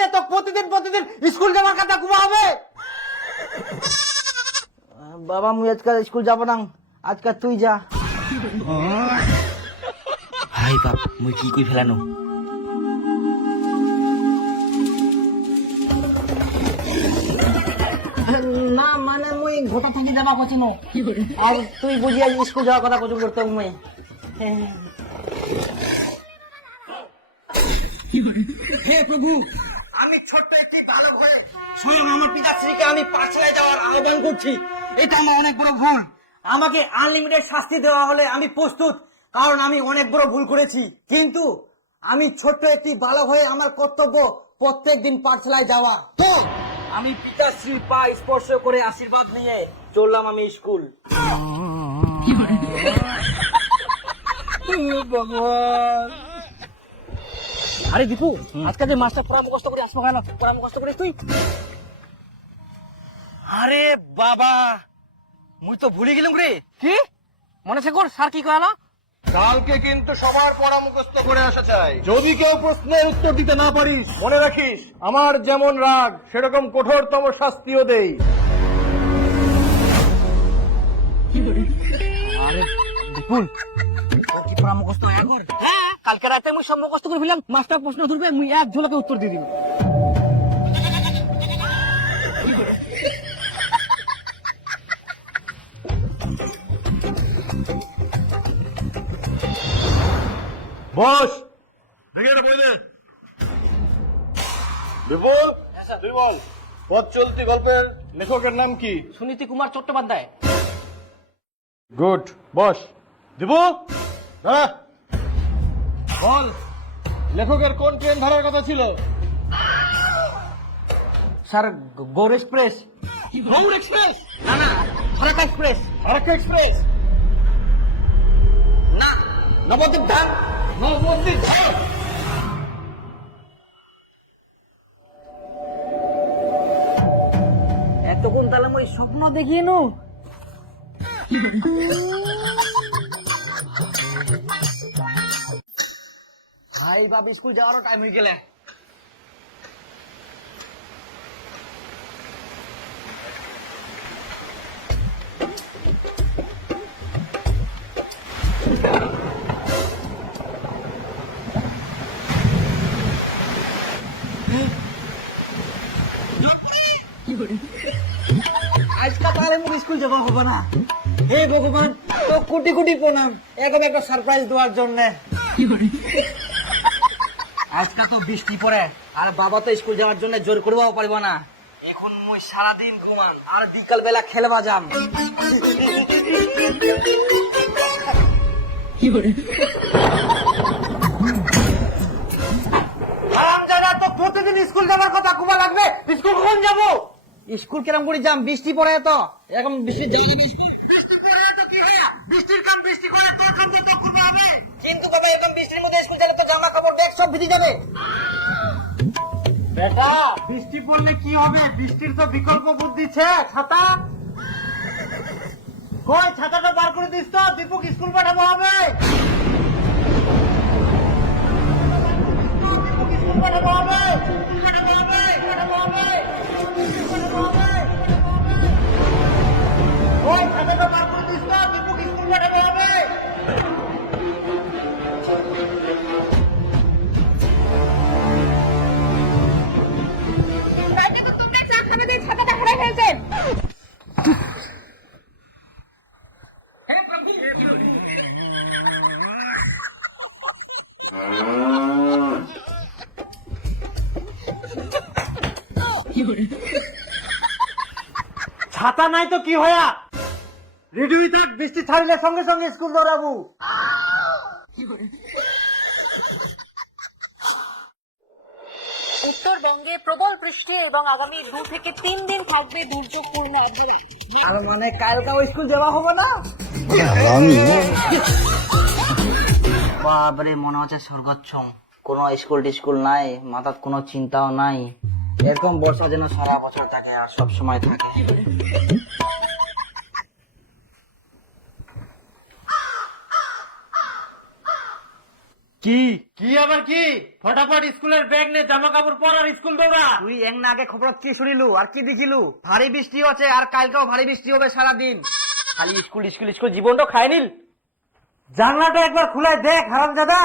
যে তো প্রতিদিন প্রতিদিন স্কুল যাওয়ার কথা কুবা হবে। বাবা মুই আজকাল স্কুল যাব না, আজকাল তুই যা। হাই বাপ মুই কি কই ফেলানো। না মানে মুই গোটা থেকে যাবা কোচিং আর তুই বুঝিয়া স্কুল যাওয়ার কথা কোচিং করতে মুই। হে প্রভু, আমি ছোট্ট একটি বালক হয়ে স্বয়ং আমার পিতাশ্রীকে আমি পাঠশালায় যাওয়ার আহ্বান করছি। এটা আমার অনেক বড় ভুল। আমাকে আনলিমিটেড শাস্তি দেওয়া হলে আমি প্রস্তুত, কারণ আমি অনেক বড় ভুল করেছি। কিন্তু আমি ছোট্ট একটি বালক হয়ে আমার কর্তব্য প্রত্যেকদিন পাঠশালায় যাওয়া। তো আমি পিতাশ্রীর পা স্পর্শ করে আশীর্বাদ নিয়ে চললাম আমি স্কুল। ভগবান। আরে দীপু, আজকে যে মাস্টার পড়া মুখস্থ করে আসবো কেন? পড়া মুখস্থ করিস তুই? আরে বাবা, মুই তো ভুলে গেলাম রে। কি মনে আছে কর স্যার কি কয়? কালকে কিন্তু সবার পড়া মুখস্থ করে আসা চাই। যদি কেউ প্রশ্নের উত্তর দিতে না পারিস, মনে রাখিস আমার যেমন রাগ সেরকম কঠোরতম শাস্তিও দেই। আরে দীপুল, তোর কি পড়া মুখস্থ একবার? হ্যাঁ, কালকে রাতে মুই সব মুখস্থ করে ফেললাম। মাস্টার প্রশ্ন ধরবে, মুই এক ঝলকে উত্তর দিয়ে দিব। বস, দেখে এটা বই দে। বিপুল, তুই বল, পথ চলতি গল্পের লেখকের নাম কি? সুনীতি কুমার চট্টোপাধ্যায়। Good, boss. দিবু, দাঁড়া। বল, লেখকের কোন ট্রেন ধরার কথা ছিল? Sir, Gour express. Gour express? না না, ফারাক্কা এক্সপ্রেস। ফারাক্কা এক্সপ্রেস? না, নবদ্বীপ ধাম। নবদ্বীপ ধাম। এতক্ষণ তাহলে মই স্বপ্ন দেখিয়ে নু। ভাই বাপ, স্কুল যাওয়ারও টাইম হয়ে গেলে। আজকা তাহলে মুখ স্কুল যাওয়া হবে না। হে ভগবান, তো কোটি কোটি প্রণাম এরকম একটা সারপ্রাইজ দেওয়ার জন্য। আজকা তো বৃষ্টি পড়ে, আর বাবা তো স্কুল যাওয়ার জন্য জোর করবাও পারবো না। এখন মুই সারাদিন ঘুমান আর বিকাল বেলা খেলবা যাম। তো প্রতিদিন স্কুল যাওয়ার কথা কুবা লাগবে। স্কুল কখন যাবো? স্কুল কিরম করে যাম? বৃষ্টি পড়ে তো এরকম বৃষ্টি বৃষ্টির কাম বৃষ্টি করে হবে। কিন্তু বাবা, এরকম বৃষ্টির মধ্যে স্কুল গেলে তো জামা কাপড় ব্যাগ সব ভিজে যাবে। বেটা, বৃষ্টি পড়লে কি হবে? বৃষ্টির তো বিকল্প বুদ্ধি ছে, ছাতা। কই ছাতাটা বার করে দিস তো, দীপক স্কুল পাঠাবো হবে। স্কুল পাঠাবো হবে, পাঠাবো হবে, পাঠাবো হবে, পাঠাবো হবে। ওই ছাতাটা বার করে দিস তো, দীপক স্কুল পাঠাবো হবে। ছাতাটা হারাই ফেলছেন। ছাতা নাই তো কি হয়া? রেডি হই থাক, বৃষ্টি ছাড়লে সঙ্গে সঙ্গে স্কুল দৌড়াবো। উত্তরবঙ্গে প্রবল বৃষ্টি এবং আগামী 2 থেকে 3 দিন থাকবে দুর্যোগপূর্ণ আবহাওয়া। আর মানে কালকাও স্কুল যাওয়া হবে না? বাবারে, মনে হচ্ছে স্বর্গচ্ছম। কোনো স্কুল টিস্কুল নাই, মাথার কোনো চিন্তাও নাই। এরকম বর্ষা যেন সারা বছর থাকে আর সব সময় থাকে। কি কি আবার কি ফটাফট স্কুলের ব্যাগ নে জামা কাপড় পর আর স্কুল দৌড়া। তুই এক না আগে খবর কি শুনিলু আর কি দেখিলু? ভারী বৃষ্টি হচ্ছে আর কালকেও ভারী বৃষ্টি হবে সারাদিন। খালি স্কুল স্কুল স্কুল জীবনটা খায় নিল। জানলাটা একবার খুলে দেখ হারামজাদা।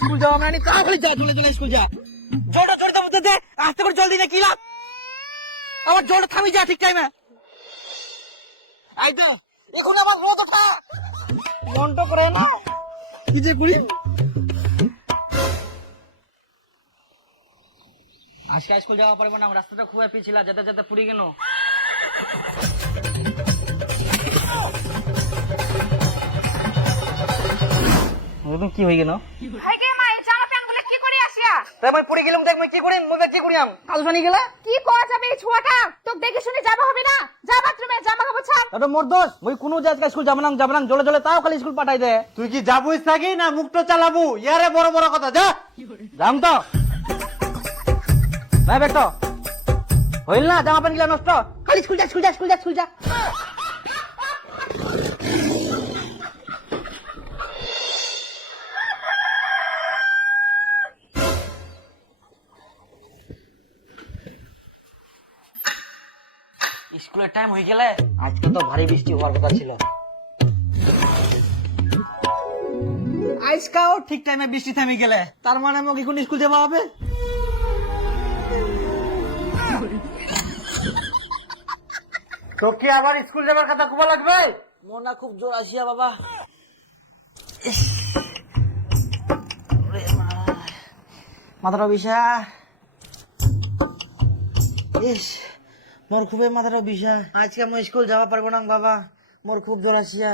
স্কুল যাওয়া মানে তাড়াতাড়ি যা, চলে চলে স্কুল যা। জলটা জড়িত মধ্যে দে, আস্তে করে জল দিনে কি লাভ? আমার জলটা থামি যা ঠিক টাইমে। আইটা এখন আমার রোদ ওঠা মনটা করে না কি যে করি। আজকে স্কুল যাওয়া পারবো না, রাস্তাটা খুব পিছিলা, যেতে যেতে পুরি গেল। কি হয়ে গেল? ভাই গে মা এই জামা প্যান্ট গুলো কি করে আসিয়া? তাই মই পড়ে গেলাম, দেখ মই কি করি, মই কি করিয়াম কাল জানি গেলা। কি করা যাবে এই ছোয়াটা? তোকে দেখে শুনে যাবে হবে না? যা বাথরুমে জামা কাপড় ছাড়। দাদা মোর দোষ, মই কোনো যে আজকে স্কুল যাবনাম জলে জলে তাও খালি স্কুল পাঠাই দে। তুই কি যাবই থাকি না মুখটা চালাবু? ইয়ারে বড় বড় কথা যা। যাম তো ভাই বেটো হইল না, জামা প্যান্ট গিলা নষ্ট, খালি স্কুল যা স্কুল যা স্কুল যা স্কুল যা। স্কুলের টাইম হয়ে গেলে আজকে তো ভারী বৃষ্টি হওয়ার কথা ছিল। আজকাও ঠিক টাইমে বৃষ্টি থেমে গেলে তার মানে আমাকে এখন স্কুল যাওয়া হবে। তোকে আবার স্কুল যাবার কথা কুবা লাগবে? মনটা খুব জোর আসিয়া বাবা। মাথাটা বিষা, ইস মোর খুবই মাথাটা বিষা। আজকে আমি স্কুল যাওয়া পারবো না বাবা, মোর খুব জোর আসিয়া।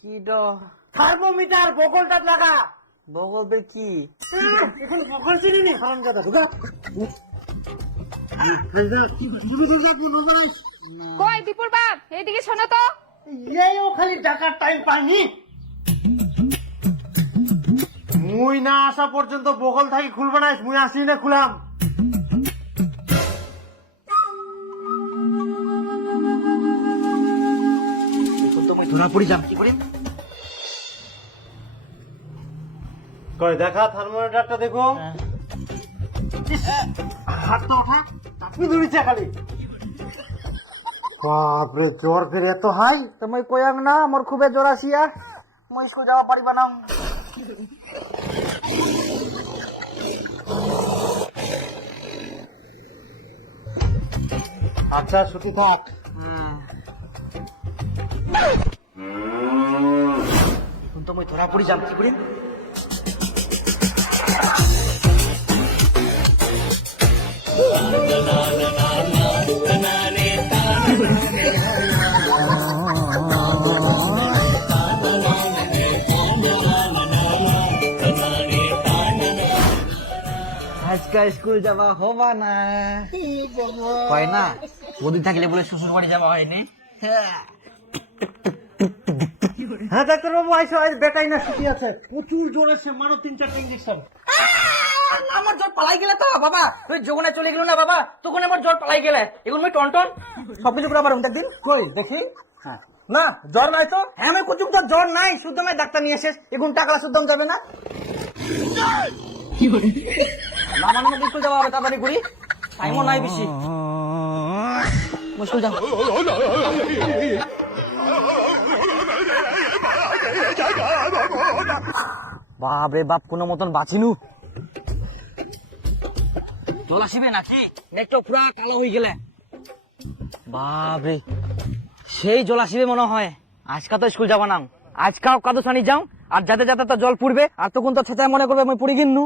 কি ডো? থার্মোমিটার বগলটা লাগা। বগলবে কি? এখন বগল চিনি নি হারামজাদা ঢুকা। কই দীপুর বাপ এইদিকে শোনো তো। এইও খালি ডাকার টাইম পাইনি। মুই না আসা পর্যন্ত বগল থাকি খুলবে না, মুই আসি না খুলাম। ধরা পড়ি যাম, কি করিম? কই দেখা থার্মোমিটারটা দেখো। হাতটা ওঠা, তাকি ধরিছে খালি। বাপরে জ্বর ফের এত হাই। তুমি কয়াং না মোর খুবই জোর আসিয়া, মই স্কুল যাওয়া পারিবা না। আচ্ছা ছুটি থাক। তো মই ধরা পড়ি যাম, কি করিম? আজকে স্কুল যাওয়া হবা না, হয় না? ওদিন থাকলে বলে শ্বশুর বাড়ি যাওয়া হয়নি। হ্যাঁ ডাক্তার বাবু আইসো, আজ বেটাই না ছুটি আছে, প্রচুর জ্বর আছে, মারো 3-4টা ইঞ্জেকশন। আমার জ্বর পালাই গেলে তো বাবা, তুই যখন চলে গেল না বাবা তখন আমার জ্বর পালাই গেলে, এখন আমি টনটন সবকিছু করে আবার একদিন কই দেখি। হ্যাঁ না জ্বর নাই তো। হ্যাঁ আমি কুচুম তো জ্বর নাই, শুদ্ধ আমি ডাক্তার নিয়ে এসে এখন টাকা শুদ্ধ যাবে না। না মানে আমাকে স্কুল যাওয়া হবে, তাড়াতাড়ি করি, টাইমও নাই বেশি। স্কুল যাও। বাপরে বাপ, কোনো মতন বাঁচিনু। জল আসিবে নাকি? নেটটা পুরা কালো হয়ে গেলে বাপরে, সেই জল আসিবে মনে হয়। আজকা তো স্কুল যাবা না, আজকাও কাদো সানি যাও, আর যাতে যাতে তো জল পড়বে, আর তখন তো ছেঁচায় মনে করবে আমি পড়ি গিন্নু।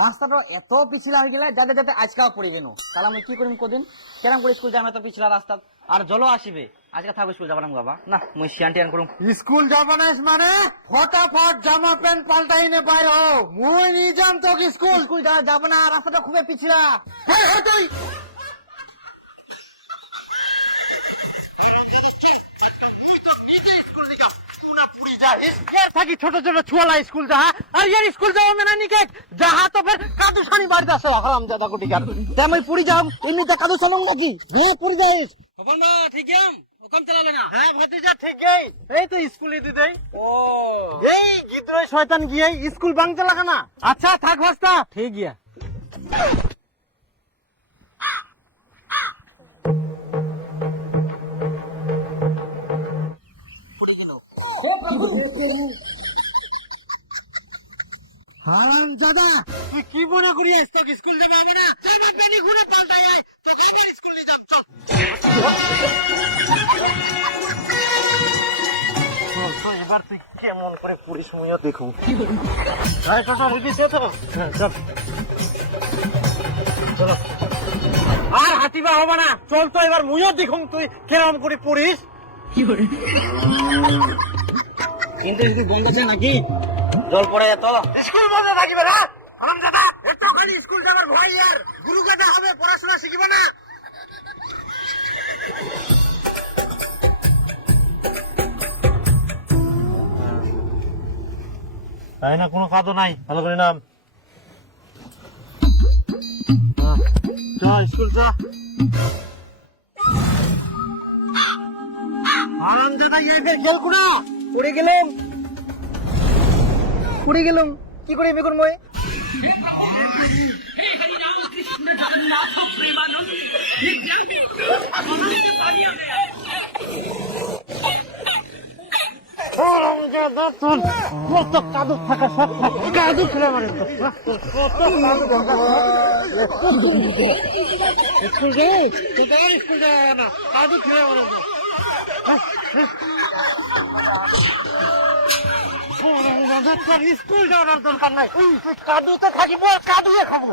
রাস্তাটা এত পিছলা হয়ে গেলে যাতে যাতে আজকাও পড়ে গেল, তাহলে আমি কি করিম কদিন কেরাম করে স্কুল যাম এত পিছলা রাস্তা, আর জলও আসিবে, আজকে থাকবো স্কুল যাবো না বাবা, না মুই সিয়ান টিয়ান করুম। স্কুল যাবা না মানে ফটাফট জামা প্যান্ট পাল্টাই নে বাইর হও, মুই নিয়ে যাম তোকে স্কুল। স্কুল যাবো না, রাস্তাটা খুবই পিছলা। হ্যাঁ হ্যাঁ তুই থাকি ছোট ছোট ছুয়ালা স্কুল যা, আর ইয়ার স্কুল যাওয়া মেনা নিকে যাহা তো ফের কাদু সানি বাড়িতে আসো হারাম জাদা কোটি কার। তেমন পুরি যাম, এমনিতে কাদু চালাম নাকি? হ্যাঁ পুরি যাইস। ঠিক কম চালাবে না। হ্যাঁ ভাতিজা ঠিকই, এই তো স্কুলে দিদেই। ও এই গিদ্রয় শয়তান গিয়ে স্কুল বাংতে লাগা না। আচ্ছা থাক ভাস্তা, ঠিক গিয়া। হারাম জাদা তুই কি মনে করি আজ তোকে স্কুল যাবে হবে না? তুই পানি ঘুরে পাল্টাই আয়, তোকে আবার স্কুল নিয়ে যাব। চল এবার তুই কেমন করে পুরি সময়ও দেখো। আরে কাকা রেডি তো? হ্যাঁ চল। চলো। আর হাতিবা হবে না, চল তো এবার মুইও দেখুন তুই কেরম করে পড়িস। কিন্তু স্কুল বন্ধ আছে নাকি? জল পড়ে যেত। স্কুল বন্ধ থাকিবে না হারামজাদা, এতখানি স্কুল যাবার ভয় আর গুরু কাটা হবে, পড়াশোনা শিখিবে না। তাই না কোনো কাদো নাই, ভালো করে নাম। যা স্কুল যা। হারামজাদা ইয়াকে খেলকু না, পড়ে গেলাম, পড়ে গেলাম, কি করে বেগুন মই? হারামজাদা তোর কত কাদু থাকা সত্ত্বেও কাদু খেলে মানে তো কত কাদু থাকা সত্ত্বেও স্কুল যাই, স্কুল যাওয়া না, কাদু খেলে মানে তো। স্কুল যাওয়ার দরকার নাই, তুই কাদুতে থাকিব, কাদুয়ে খাবো।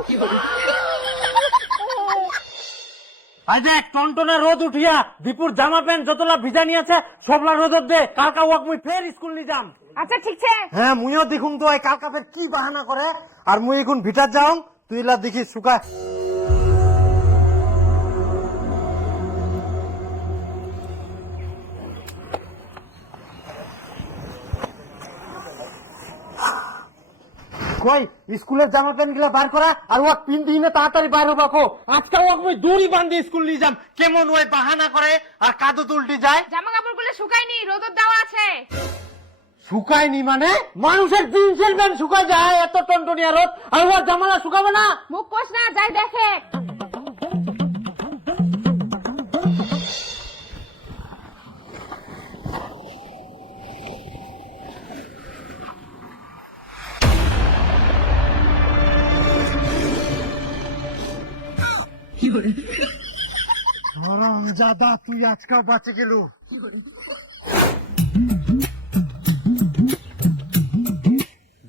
আজ এক টনটনে রোদ উঠিয়া দীপুর জামা প্যান্ট যতলা ভিজানি আছে সবলা রোদ দে, কালকা ওয়াক মুই ফের স্কুল নি যাম। আচ্ছা ঠিক আছে। হ্যাঁ মুইও দেখুম তো এই কালকা ফের কি বাহানা করে, আর মুই এখন ভিটার যাও, তুই লা দেখি শুকা। কই স্কুলের জামা প্যান্ট গুলা বার করা, আর ওয়াক পিন দিনে তাড়াতাড়ি বার হবা কো। আজকে ওয়াক মুই দড়ি বান্ধি স্কুল নিয়ে যাম, কেমন ওই বাহানা করে আর কাদু উল্টি যায়। জামা কাপড় গুলো শুকায়নি, রোদর দেওয়া আছে। শুকায়নি মানে মানুষের জিন্সের প্যান্ট শুকায় যায় এত টনটনিয়া রোদ, আর ওর জামালা শুকাবে না? মুখ কোষ না, যাই দেখে। হারামজাদা তুই আজকাল বাঁচে গেল।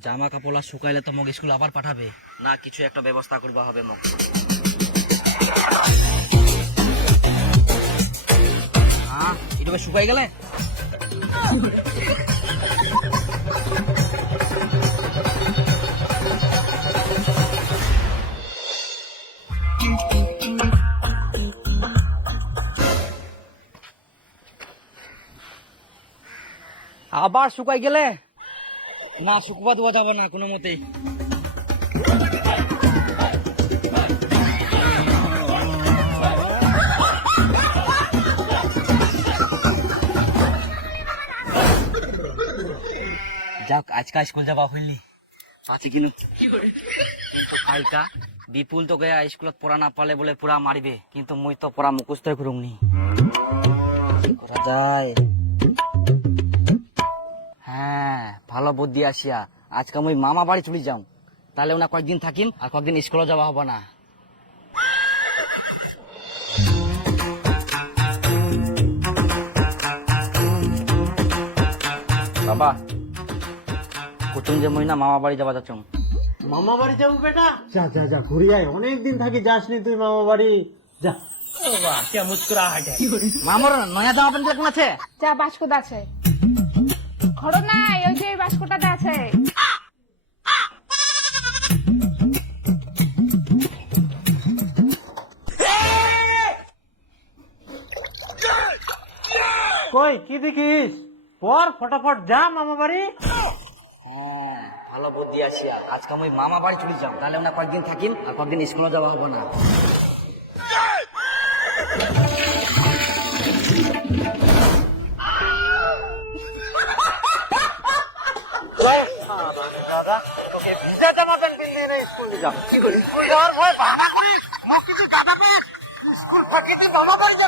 জামা কাপড় শুকাইলে তো মগ স্কুল আবার পাঠাবে না, কিছু একটা ব্যবস্থা করবা হবে মগ। হ্যাঁ এটা শুকাই গেলে আবার শুকাই গেলে না, শুকবা দেওয়া যাবে না কোনো মতেই। যাক আজকাল স্কুল যাবা হইলি আছে কিনু। কালকা বিপুল তো গয়া স্কুলত পড়া না পালে বলে পুরা মারিবে, কিন্তু মুই তো পড়া মুখস্থ করুমনি, করা যায়। হ্যাঁ ভালো বুদ্ধি আসিয়া, আজকে মুই মামা বাড়ি চলে যাও, তাহলে ওনা কয়েকদিন থাকিম আর কয়েকদিন স্কুলে যাওয়া হবে না। বাবা কুটুম যে মহিনা মামা বাড়ি যাবা যাচ্ছ মামা বাড়ি যাবো বেটা? যা যা যা ঘুরে আয়, অনেকদিন থাকি যাসনি তুই মামা বাড়ি, যা। মামার নয়া জামা প্যান্ট কোন আছে? যা বাস্কটা আছে, ঘরে নাই, ওই যে বাস্কটাতে আছে। কই কি দেখিস? পর ফটাফট যা মামা বাড়ি। ভালো বুদ্ধি আছে, আজকে আমি মামা বাড়ি চলে যাও, তাহলে আমরা কয়েকদিন থাকিম আর কয়েকদিন স্কুলে যাওয়া হবো না। দাদা তোকে ভিজা জামা প্যান্ট পিন্দিয়ে স্কুল যা। কি করি? স্কুল যাওয়ার ভয় বাবা করিস, মুখ কিছু জামা প্যান্ট, স্কুল ফাঁকি তুই মামা বাড়ি যাবে।